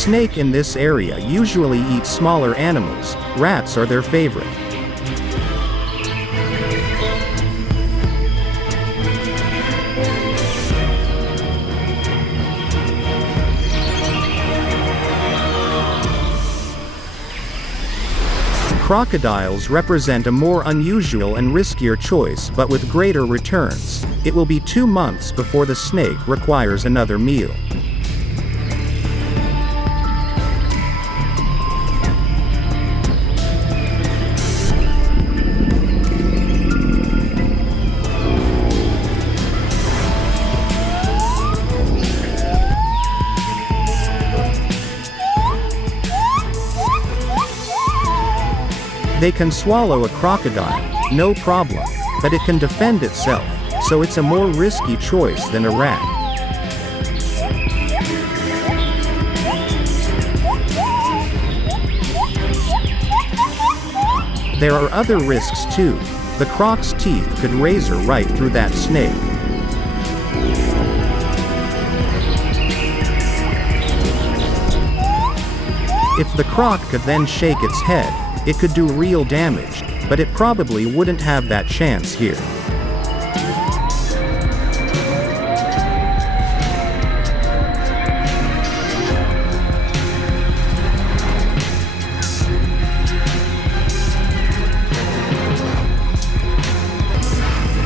snake in this area usually eats smaller animals. Rats are their favorite. Crocodiles represent a more unusual and riskier choice, but with greater returns. It will be 2 months before the snake requires another meal. They can swallow a crocodile, no problem, but it can defend itself, so it's a more risky choice than a rat. There are other risks too. The croc's teeth could razor right through that snake. If the croc could then shake its head, it could do real damage, but it probably wouldn't have that chance here.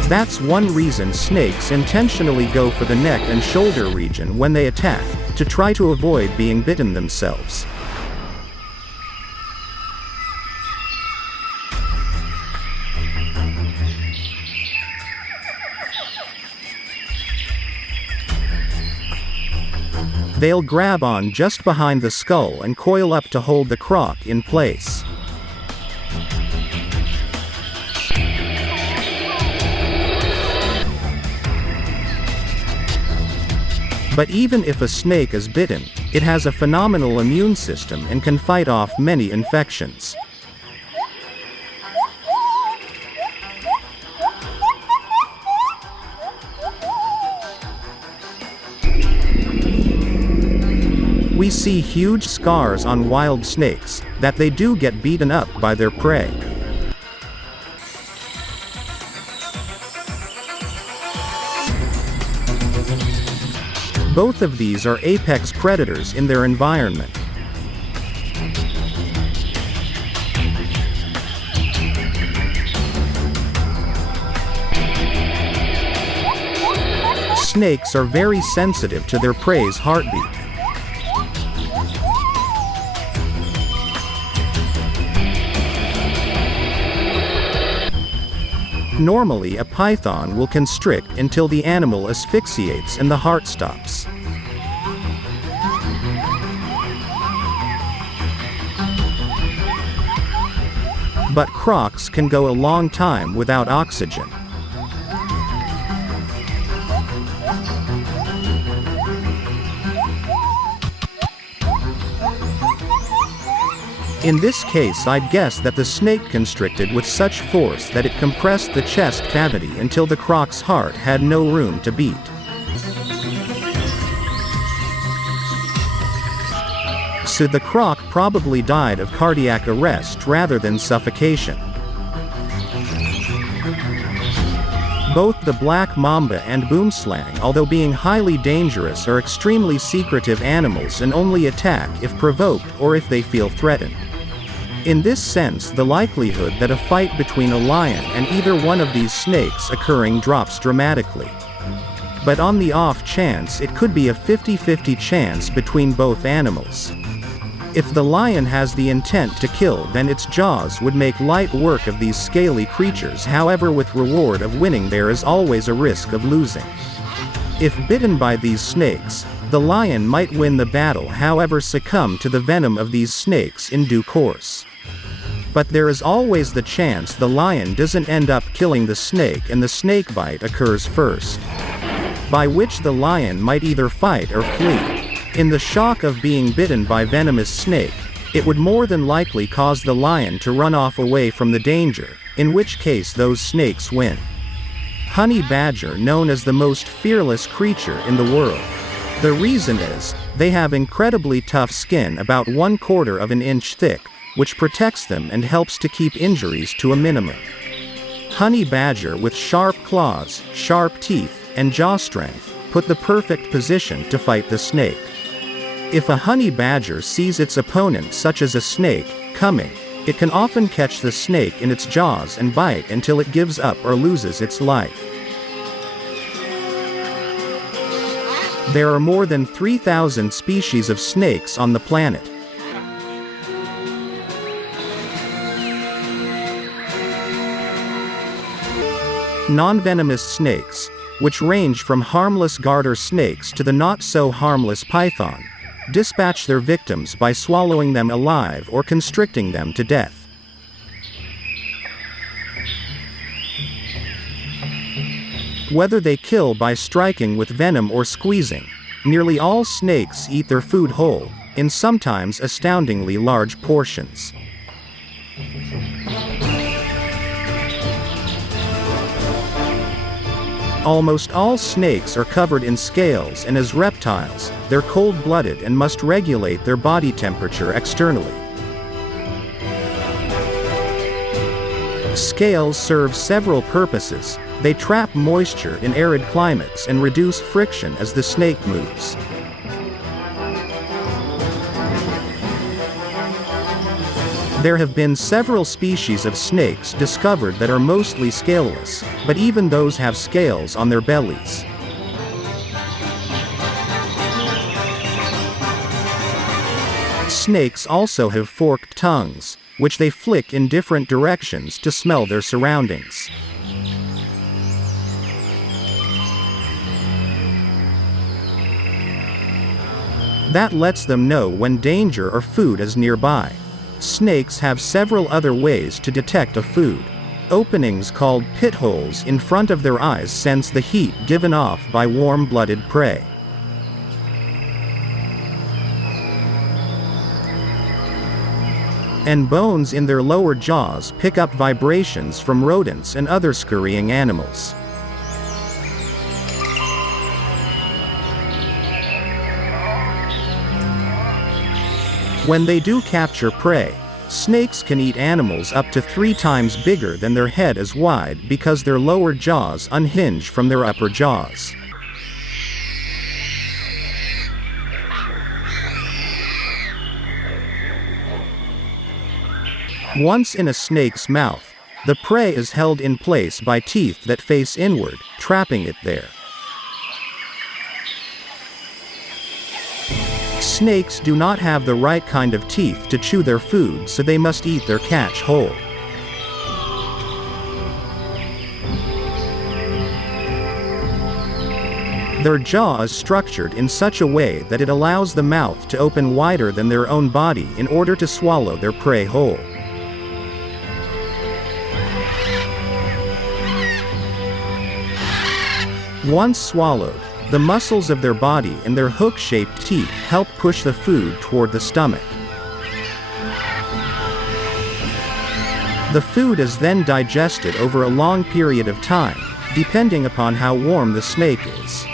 That's one reason snakes intentionally go for the neck and shoulder region when they attack, to try to avoid being bitten themselves. They'll grab on just behind the skull and coil up to hold the croc in place. But even if a snake is bitten, it has a phenomenal immune system and can fight off many infections. We see huge scars on wild snakes, that they do get beaten up by their prey. Both of these are apex predators in their environment. Snakes are very sensitive to their prey's heartbeat. Normally, a python will constrict until the animal asphyxiates and the heart stops. But crocs can go a long time without oxygen. In this case, I'd guess that the snake constricted with such force that it compressed the chest cavity until the croc's heart had no room to beat. So the croc probably died of cardiac arrest rather than suffocation. Both the black mamba and boomslang, although being highly dangerous, are extremely secretive animals and only attack if provoked or if they feel threatened. In this sense, the likelihood that a fight between a lion and either one of these snakes occurring drops dramatically. But on the off chance, it could be a 50-50 chance between both animals. If the lion has the intent to kill, then its jaws would make light work of these scaly creatures. However, with reward of winning, there is always a risk of losing. If bitten by these snakes, the lion might win the battle, however succumb to the venom of these snakes in due course. But there is always the chance the lion doesn't end up killing the snake and the snake bite occurs first, by which the lion might either fight or flee. In the shock of being bitten by venomous snake, it would more than likely cause the lion to run off away from the danger, in which case those snakes win. Honey badger, known as the most fearless creature in the world. The reason is, They have incredibly tough skin about 1/4 of an inch thick, which protects them and helps to keep injuries to a minimum. Honey badger with sharp claws, sharp teeth, and jaw strength put the perfect position to fight the snake. If a honey badger sees its opponent, such as a snake, coming, it can often catch the snake in its jaws and bite until it gives up or loses its life. There are more than 3,000 species of snakes on the planet. Non-venomous snakes, which range from harmless garter snakes to the not-so-harmless python, dispatch their victims by swallowing them alive or constricting them to death. Whether they kill by striking with venom or squeezing, nearly all snakes eat their food whole, in sometimes astoundingly large portions. Almost all snakes are covered in scales, and as reptiles, they're cold-blooded and must regulate their body temperature externally. Scales serve several purposes. They trap moisture in arid climates and reduce friction as the snake moves. There have been several species of snakes discovered that are mostly scaleless, but even those have scales on their bellies. Snakes also have forked tongues, which they flick in different directions to smell their surroundings. That lets them know when danger or food is nearby. Snakes have several other ways to detect a food. Openings called pit holes in front of their eyes sense the heat given off by warm-blooded prey. And bones in their lower jaws pick up vibrations from rodents and other scurrying animals. When they do capture prey, snakes can eat animals up to 3 times bigger than their head is wide because their lower jaws unhinge from their upper jaws. Once in a snake's mouth, the prey is held in place by teeth that face inward, trapping it there. Snakes do not have the right kind of teeth to chew their food, so they must eat their catch whole. Their jaw is structured in such a way that it allows the mouth to open wider than their own body in order to swallow their prey whole. Once swallowed, the muscles of their body and their hook-shaped teeth help push the food toward the stomach. The food is then digested over a long period of time, depending upon how warm the snake is.